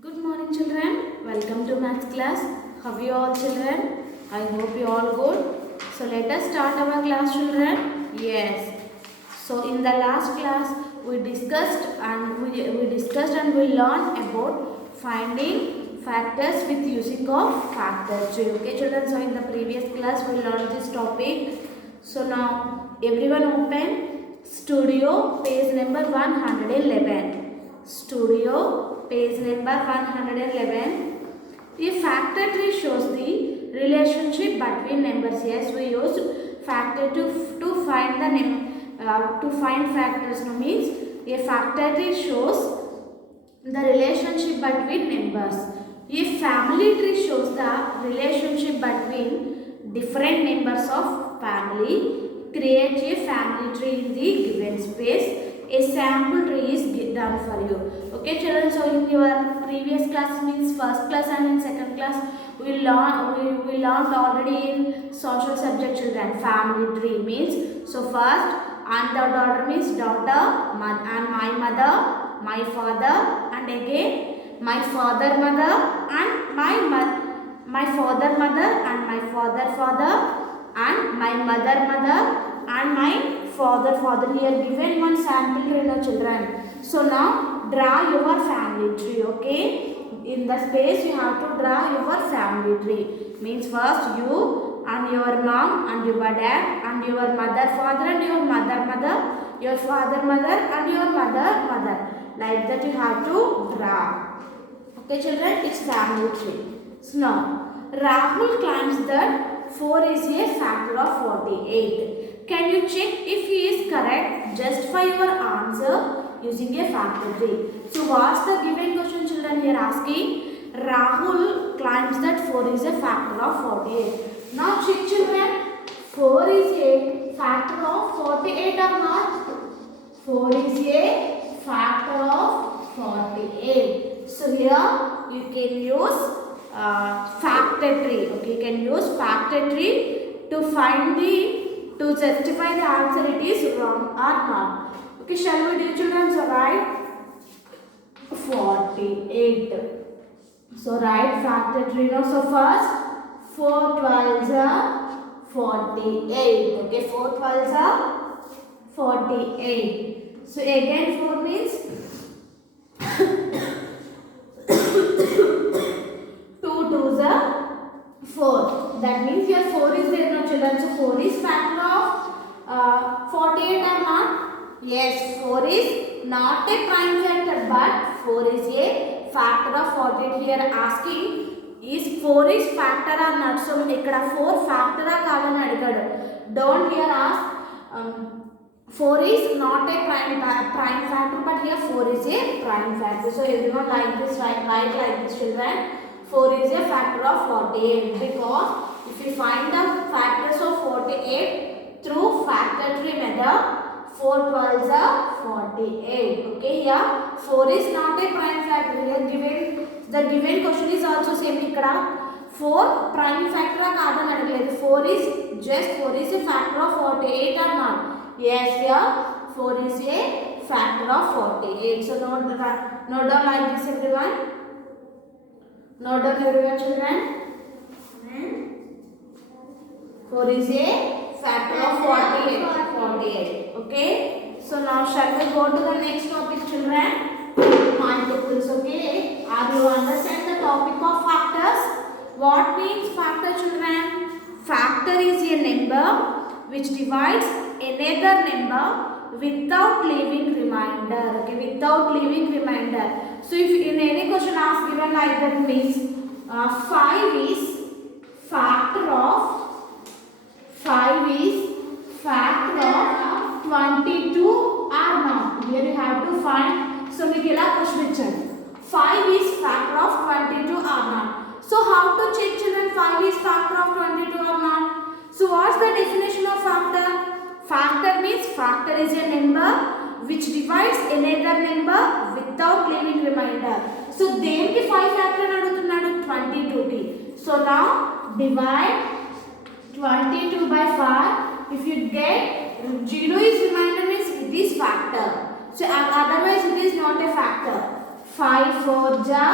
Good morning children. Welcome to maths class. How are you all children? I hope you all good. So let us start our class children. Yes. So in the last class we discussed and we learned about finding factors with using of factor tree. Okay children. So in the previous class we learned this topic. So now everyone open Studio page number 111. Studio page number 111. A factor tree shows the relationship between numbers. Yes, we use factor to find the to find factors. No means a factor tree shows the relationship between numbers. A family tree shows the relationship between different members of family. Create a family tree in the given space. A sample tree is done for you. Okay children, so in your previous class, means first class and in second class, we learned already in social subject children. Family tree means, so first and the daughter means daughter, and my mother, my father, and again my father mother and my father mother and my father and my mother and my father. Here given one sample tree, no children. So now draw your family tree. Okay, in the space you have to draw your family tree. Means first you and your mom and your dad and your mother father and your mother, your father mother and your mother. Like that you have to draw. Okay children, it's family tree. So now Rahul claims that 4 is a factor of 48. Can you check if he is correct? Justify your answer using a factor tree. So what's the given question children here asking? Rahul claims that 4 is a factor of 48. Now check children, 4 is a factor of 48 or not? 4 is a factor of 48. So here you can use factor tree. Okay, you can use factor tree to find to justify the answer it is wrong or not. Okay, shall we do children? So write 48. So write factor tree now. So first 4 12s are 48. Okay, 4 12s are 48. So again 4 means 4. That means here 4 is there, no children. So 4 is factor of 48 or not? Yes, 4 is not a prime factor, but 4 is a factor of 48. Here asking is 4 is factor or not? So ikkada 4 factor or kaadani adigadu. Don't here ask 4 is not a prime factor, but here 4 is a prime factor. So everyone like this, write like this children. 4 is a factor of 48 because if you find the factors of 48 through factor tree method, 4 12s are 48. Okay, here 4 is not a prime factor. Here the given question is also same. Ikkada 4 prime factor kaadani adagaledu. 4 is a factor of 48 or not? Yes, here 4 is a factor of 48. So note down like this everyone. Note down everyone children. 4 is a factor of 48. Okay. So now shall we go to the next topic children? Multiples. Okay. Are you understand the topic of factors? What means factor children? Factor is a number which divides another number without leaving remainder. Okay, without leaving remainder. So if in any question asked given like that means 5 is factor of 22 or not. Here you have to find. So we get a question. 5 is factor of 22 or not. So how to check children 5 is factor of 22 or not? So what's the definition of factor? Factor means factor is a number which divides another number without leaving remainder. So దేనికి 5 factor అని అడుగుతున్నాడు 22 కి. So now divide 22 by 5. If you get 0 is remainder means it is factor. So otherwise it is not a factor. 5 4 ja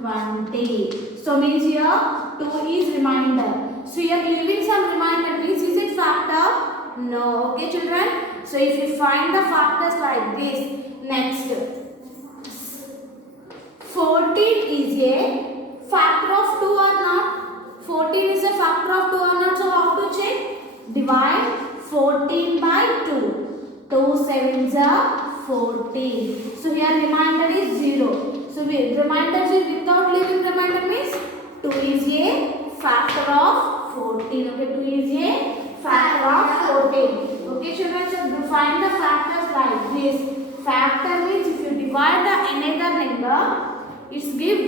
20. So means here 2 is remainder. So here leaving some remainder means is it factor? No. Okay children. So if you find the factors like this, next 14 is a factor of 2 or not? 14 is a factor of 2 or not? So how to check? Divide 14 by 2. 2 sevens are 14. So here remainder is 0. So remainder is without leaving remainder means 2 is a factor of 14. Okay, 2 is a factor of 14. Okay children, so find the factors like this. Factor means if you divide the another number, it's give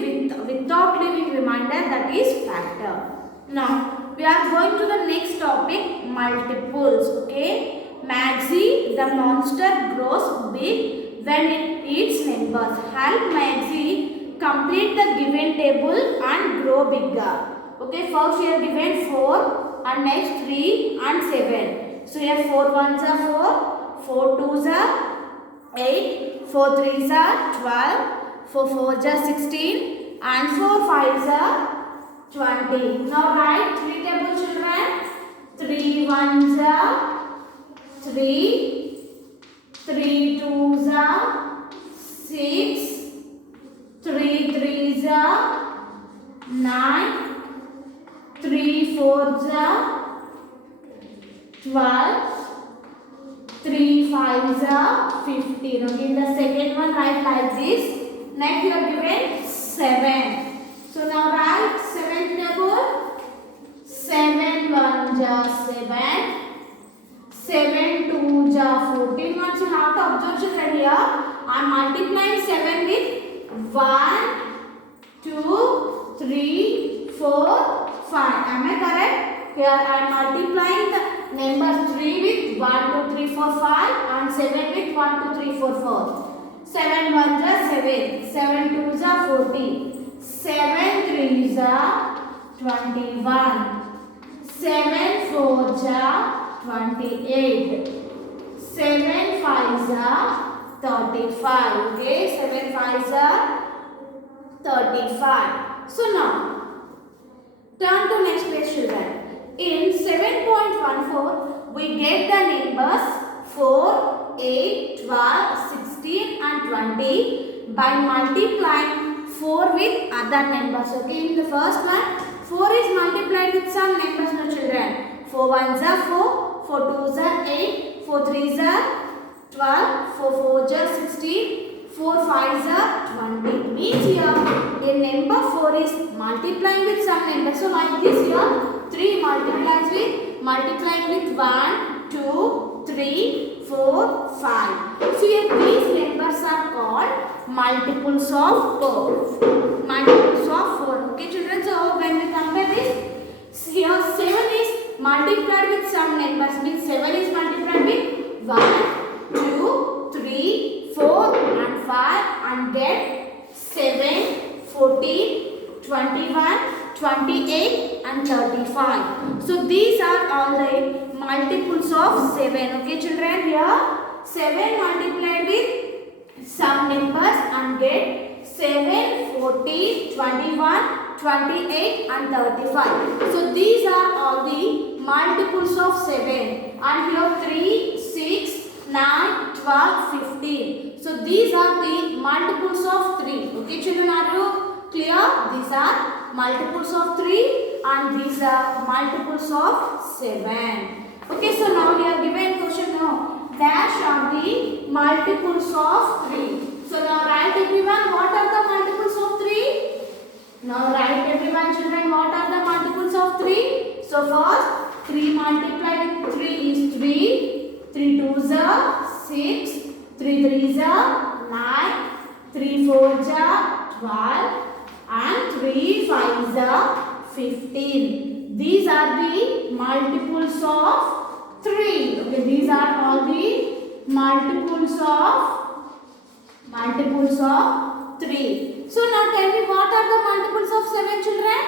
without leaving remainder, that is factor. Now we are going to the next topic, multiples. Okay. Maxie the monster grows big when it eats members. Help Maxie complete the given table and grow bigger. Okay, first we are given 4 and next 3 and 7. So here 4 ones are 4, 4 twos are 8, 4 threes are 12, 4 fours are 16 and 4 fives are 20. Now write 3 table children. 3 ones are 3, 3 twos are 6, 3 threes are 9, 3 fours are 12, 3 fives are 15. Okay, the second one write like this. Next you are given 7. So now write 7th table. 7 ones are 7. 7 twos are 14. Once you have to observe children here, I am multiplying 7 with 1, 2, 3, 4, 5. Am I correct? Here I am multiplying the number 3 with 1, 2, 3, 4, 5 and 7 with 1, 2, 3, 4, 4. 7 ones are 7. 7 twos are 14. 7 threes are 21. 7 fours are 28. 7 fives are 35. Okay, 7 fives are 35. So now turn to next page children. In 7.14 we get the numbers 4, 8, 12, 16 and 20 by multiplying 4 with other numbers. Okay, in the first one 4 is multiplied with some numbers, no children. 4 ones are 4, 4 twos are 8, 4 threes are 12, 4 fours are 16, 4 fives are 20. Means here a number 4 is multiplying with some number. So like this here 3 multiplying with 1, 2, 3, 4, 5. So here these numbers are called multiples of 4. Multiples of 4. Okay children, so when we compare this, here 7 is multiplied with some numbers, means 7 is multiplied with 1, 2, 3, 4 and 5 and get 7, 14, 21, 28 and 35. So these are all the multiples of 7. Okay children, here 7 multiplied with some numbers and get 7, 14, 21, 28 and 35. So these are all the multiples of 7. And here 3, 6, 9, 12, 15. So these are the multiples of 3. Okay children, are you clear? These are multiples of 3 and these are multiples of 7. Okay, so now we are given question now. Dash are the multiples of 3. So now write everyone, what are the multiples of 3? Now write everyone children, what are the multiples of 3? So first 3 multiplied with 3 is 3. 3 twos are 6. 3 threes are 9. 3 fours are 12. And 3 fives are 15. These are the multiples of 3. Okay, these are all the multiples of 3. So now tell me, what are the multiples of 7 children?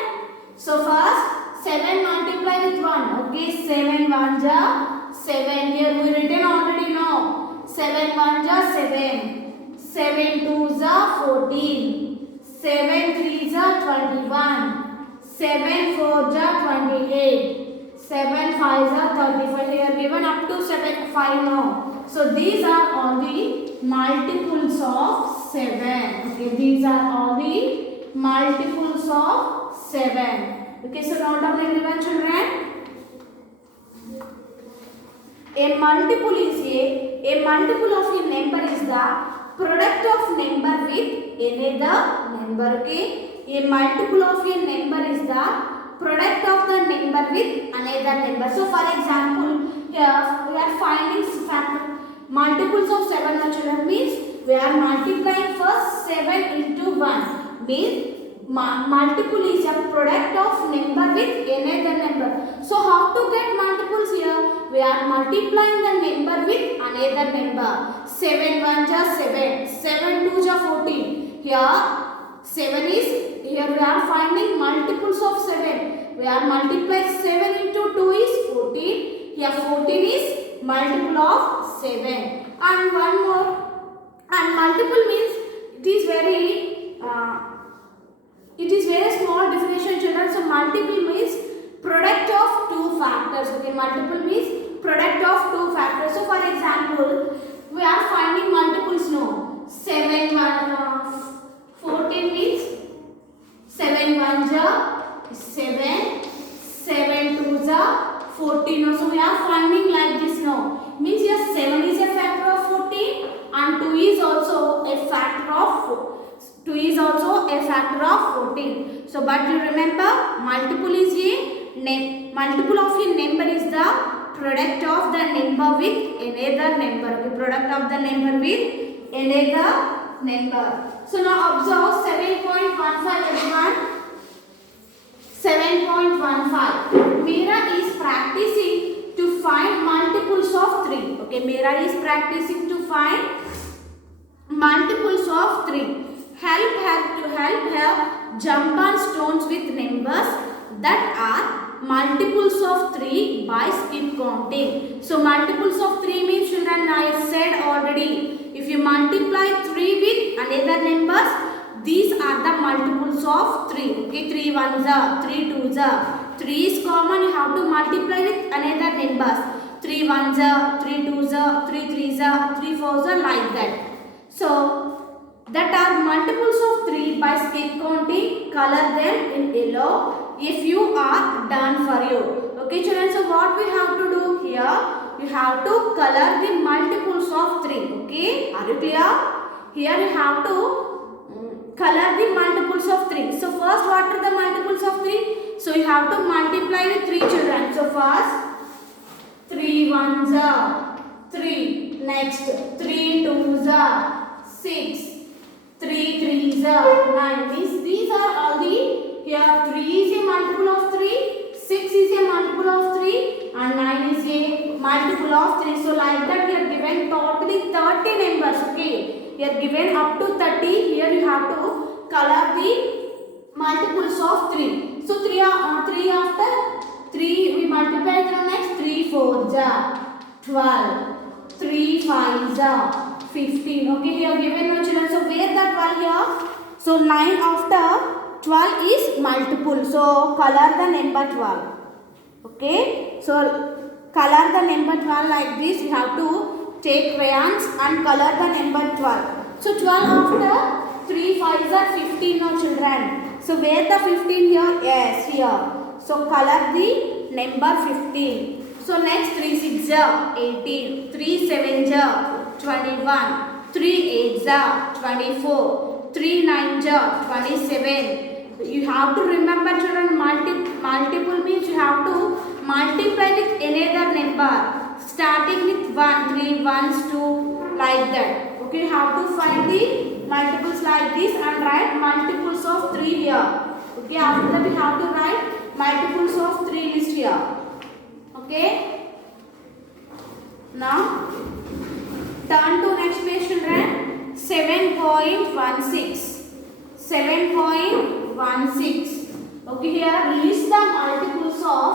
So first 7 multiply with 1. Okay, 7 ones are 7. Here we written already now. 7 ones are 7. 7 twos are 14. 7 threes are 21. 7 4 ja 28. 7 5 ja 35. Here given up to 7 5 now. So these are all the multiples of 7. Okay, these are all the multiples of 7. Okay, so note down everyone, children. A multiple of a number is the product of number with another number. Okay, a multiple of a number is the product of the number with another number. So for example, here we are finding multiples of 7, children, means we are multiplying first 7 into 1, means multiple is a product of number with another number. So how to get multiples here? We are multiplying the number with another number. 7 1 ja 7, 7 2 ja 14. Here we are finding multiples of 7. We are multiplying 7 into 2 is 14. Here 14 is multiple of 7. And one more. And multiple means it is very small definition, children. So multiple means product of two factors. Okay, multiple means product of two factors. So for example, we are finding multiples now. 7 1 14 means 7 1 ja 7, 7 2 ja 14. So we are finding like this now. Means here 7 is a factor of 14 and 2 is also a factor of 14. So but you remember, multiple is a multiple of a number is the product of the number with another number. The product of the number with another number. So now observe 7.15, everyone. 7.15. Meera is practicing to find multiples of 3. Okay, Meera is practicing to find multiples of 3. Help her jump on stones with numbers that are multiples of 3 by skip counting. So multiples of 3 means, children, I said already, if you multiply 3 with another numbers, these are the multiples of 3. Okay, 3 1s are, 3 2s are. 3 is common, you have to multiply with another numbers. 3 1s are, 3 2s are, 3 3s are, 3 4s are, like that. So that are multiples of 3 by skip counting. Color them in yellow if you are done for you. Okay, children, so what we have to do here? You have to color the multiples of 3. Okay, are you clear? Here you have to color the multiples of 3. So first, what are the multiples of 3? So you have to multiply with 3, children. So first 3 1s are 3. Next 3 2s are 6. 3 3s are 9. These are all the, here 3 is a multiple of 3, 6 is a multiple of 3 and 9 is a multiple of 3. So like that we are given totally 30 numbers. Okay, we are given up to 30. Here you have to color the multiples of 3. So 3 after 3 we multiply the next 3 4s are 12, 3 5s are 15. Okay, here given no, children. So where the 12 here? So 9 after 12 is multiple. So color the number 12. Okay, so color the number 12 like this. You have to take crayons and color the number 12. So 12 after 3 5s are 15 now, children. So where the 15 here? Yes, here. So color the number 15. So next 3 6s are 18, 3 7s are 21, 3 8s are 24, 3 9s are 27. You have to remember, children, multiple means you have to multiply with another number starting with 1, 3 1s 2, like that. Okay, you have to find the multiples like this and write multiples of 3 here. Okay, after that we have to write multiples of 3 list here. Okay, now turn to next page, children. 7.16. 7.16. Okay, here list the multiples of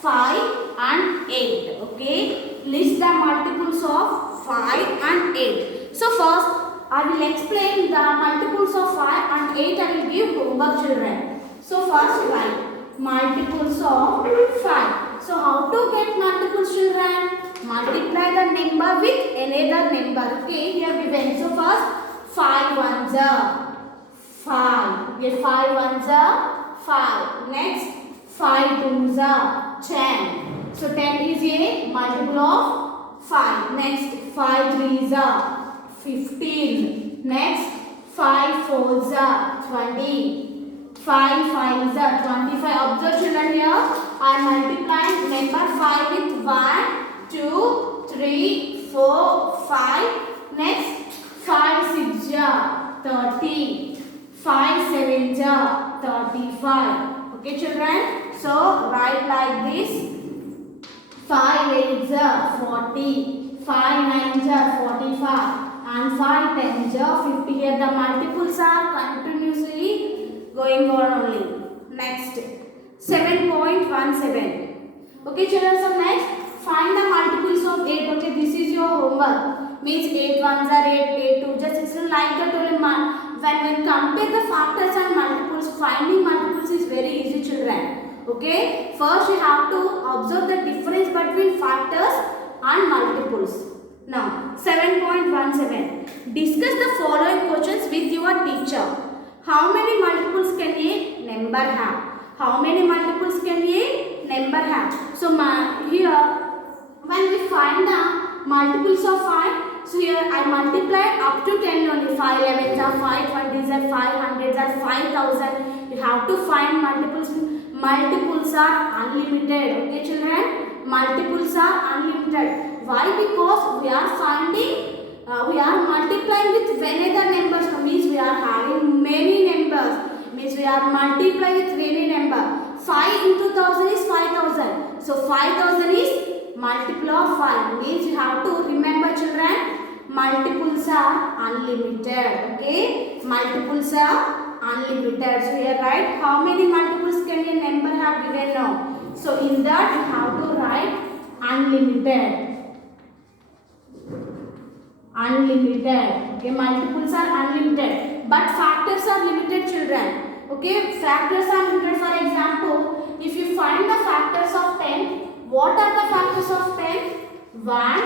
5 and 8. Okay, list the multiples of 5 and 8. So first I will explain the multiples of 5 and 8. I will give homework, children. So first write multiples of 5. So how to get multiples, children? Multiply the number with another number. Okay, here given. So first 5 ones are 5. Here 5 ones are 5. Next 5 twos are 10. So 10 is a multiple of 5. Next 5 threes are 15. Next 5 fours are 20. 5 fives are 25. Observe, children, here I am multiplying number 5 with 1, 2, 3, 4, 5. Next 5 6 are 30. 5 7 are 35. Okay, children. So write like this. 5 8s are 40. 5 9s are 45. And 5 10s are 50. Here the multiples are continuously going on only. Next 7.17. Okay, children. So next find the multiples of 8. Okay, this is your homework. Means 8 ones are 8, 8 2s are 6. Like that only. When we compare the factors and multiples, finding multiples is very easy, children. Okay, first you have to observe the difference between factors and multiples. Now 7.17. Discuss the following questions with your teacher. How many multiples can a number have? How many multiples can a number have? So here when we find the multiples of 5, so here I multiply up to 10 only. 5 11s are 5, 20s are 5, 100s are 5000. You have to find multiples. Multiples are unlimited. Okay, children? Multiples are unlimited. Why? Because we are finding, we are multiplying with another numbers. Means we are having many numbers. Means we are multiplying with many number. 5 into 1000 is 5000. So 5000 is multiple of 5. Means you have to remember, children. Multiples are unlimited. Okay, multiples are unlimited. So here write how many multiples can a number have given now. So in that you have to write unlimited. Unlimited. Okay, multiples are unlimited, but factors are limited, children. Okay, factors are limited. For example, if you find the factors of 10, what are the factors of 10? 1,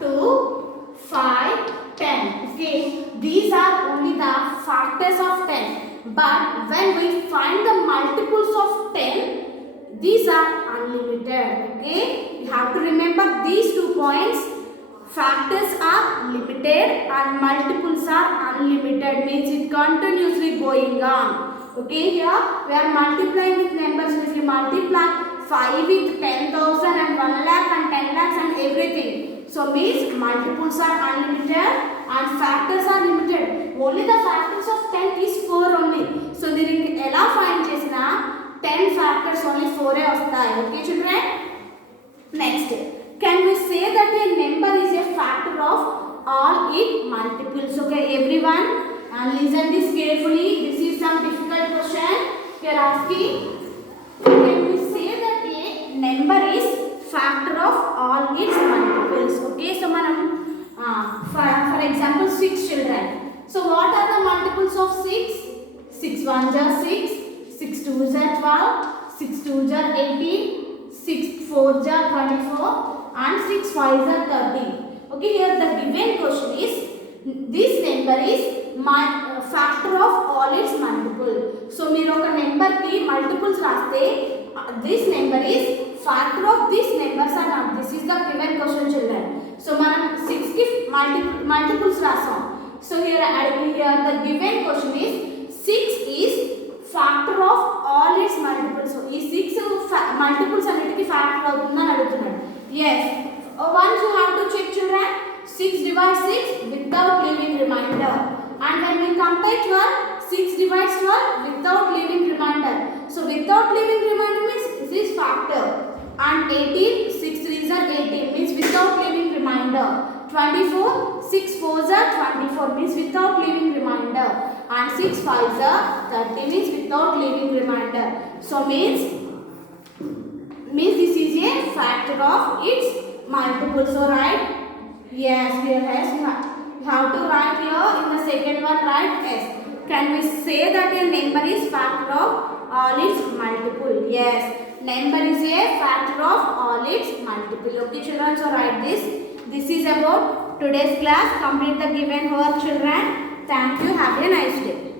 2, 5, 10. Okay, these are only the factors of 10. But when we find the multiples of 10, these are unlimited. Okay, you have to remember these 2 points. Factors are limited and multiples are unlimited. Means it continuously going on. Okay, here we are multiplying with numbers. If you multiply 5 with 10,000 and 1 lakh and 10 lakhs and everything. So means multiples are unlimited and factors are limited. Only the factors of 10 is 4 only. So దీనికి ఎలా find చేసినా 10 factors only 4 వస్తాయి. Okay, children? Next, can we say that a number is a factor of all its multiples? Okay, everyone, listen this carefully. This is some difficult question. We are asking, can we say that a number is factor of all its multiples? Okay, so manam for example 6, children. So what are the multiples of 6? 6 ones are 6, 6 twos are 12, 6 twos are 18, 6 fours are 24 and 6 fives are 30. Okay, here the given question is this number is factor of all its multiple. So మీరు ఒక number కి multiples రాస్తే this number is factor of these numbers are not. This is the given question, children. So మనం 6 కి multiples రాసాం. So here the given question is 6 is factor of all its multiples. So ఈ 6 multiples అన్నిటికి factor అవుతుందని అడుగుతున్నాడు. Yes. Once you have to check, children. 6 divides 6 without leaving remainder. And when we compare 12, 6 divides 12 without leaving remainder. So without leaving remainder means this is factor. And 18, 6 3s are 18 means without leaving remainder. 24, 6 4s are 24 means without leaving remainder. And 6 5s are 30 means without leaving remainder. So means this is a factor of its multiples. So right? Yes, here has you have to write here in the second one, write S. Can we say that a number is factor of all its multiple? Yes, number is a factor of all its multiple. Okay children, so write this. This is about today's class. Complete the given work children. Thank you. Have a nice day.